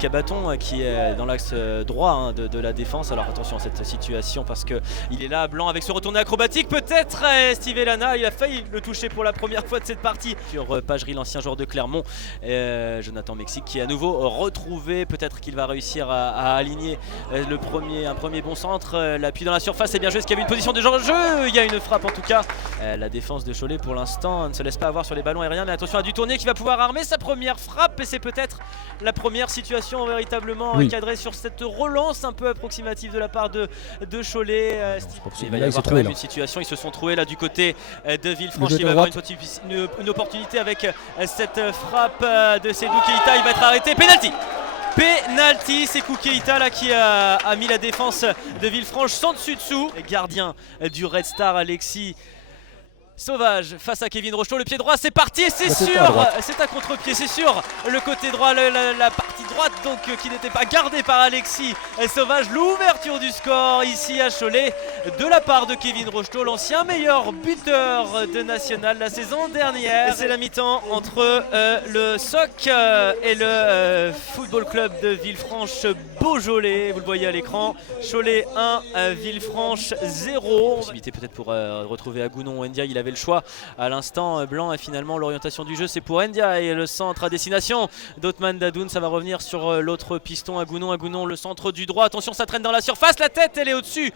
Cabaton qui est dans l'axe droit de la défense. Alors attention à cette situation parce qu'il est là, Blanc avec ce retourné acrobatique. Peut-être Steve Elana, il a failli le toucher pour la première fois de cette partie. Sur Pagerie, l'ancien joueur de Clermont, Jonathan Mexique qui est à nouveau retrouvé. Peut-être qu'il va réussir à aligner un premier bon centre. L'appui dans la surface, c'est bien joué. Est-ce qu'il y avait une position de jeu? Il y a une frappe en tout cas. La défense de Cholet pour l'instant ne se laisse pas avoir sur les ballons aériens. Mais attention à Dutournier qui va pouvoir armer sa première frappe. Et c'est peut-être la première situation véritablement cadrée sur cette relance un peu approximative de la part de Cholet. Il va y avoir quand même une situation. Ils se sont trouvés là du côté de Villefranche. Il va y avoir une opportunité avec cette frappe de Seydou Keita. Il va être arrêté. Penalty, c'est Keita là qui a mis la défense de Villefranche sans dessus-dessous. Gardien du Red Star, Alexis Sauvage face à Kevin Rocheteau, le pied droit, c'est parti et c'est sûr, c'est un contre-pied, c'est sûr, le côté droit, la partie droite donc qui n'était pas gardée par Alexis Sauvage. L'ouverture du score ici à Cholet de la part de Kevin Rocheteau, l'ancien meilleur buteur de National la saison dernière. C'est la mi-temps entre le SOC et le Football Club de Villefranche-Beaujolais, vous le voyez à l'écran, Cholet 1, Villefranche 0. Possibilité peut-être pour retrouver Agounon ou Ndia, il avait le choix à l'instant. Blanc et finalement l'orientation du jeu c'est pour Ndia et le centre à destination d'Othman Dadoun. Ça va revenir sur l'autre piston. Agounon, le centre du droit, attention ça traîne dans la surface, la tête elle est au-dessus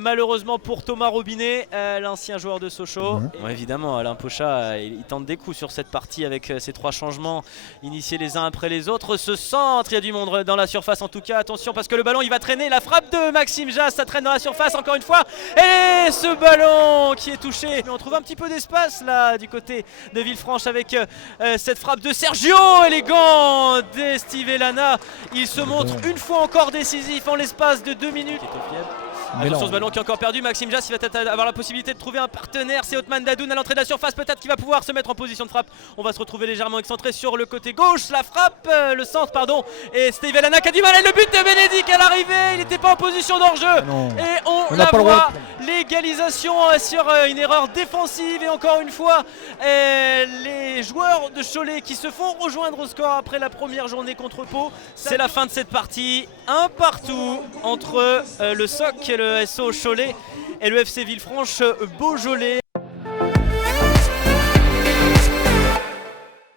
malheureusement pour Thomas Robinet, l'ancien joueur de Sochaux. Bon, évidemment Alain Pochat il tente des coups sur cette partie avec ces trois changements initiés les uns après les autres. Ce centre, il y a du monde dans la surface en tout cas, attention parce que le ballon il va traîner, la frappe de Maxime Jas, ça traîne dans la surface encore une fois et ce ballon qui est touché. On trouve un petit peu d'espace là du côté de Villefranche avec cette frappe de Sergio, élégant de Steve Elana. Il se montre une fois encore décisif en l'espace de 2 minutes. Attention ce ballon qui est encore perdu, Maxime Jas il va peut-être avoir la possibilité de trouver un partenaire, c'est Othman Dadoun à l'entrée de la surface, peut-être qu'il va pouvoir se mettre en position de frappe. On va se retrouver légèrement excentré sur le côté gauche, la frappe, le centre pardon, et Steve Elana qui a du mal, et le but de Bénédicte à l'arrivée, il n'était pas en position d'hors-jeu et on la voit, l'égalisation sur une erreur défensive et encore une fois les joueurs de Cholet qui se font rejoindre au score après la première journée contre Pau. C'est la fin de cette partie, un partout entre le SOC et le SO Cholet et le FC Villefranche Beaujolais.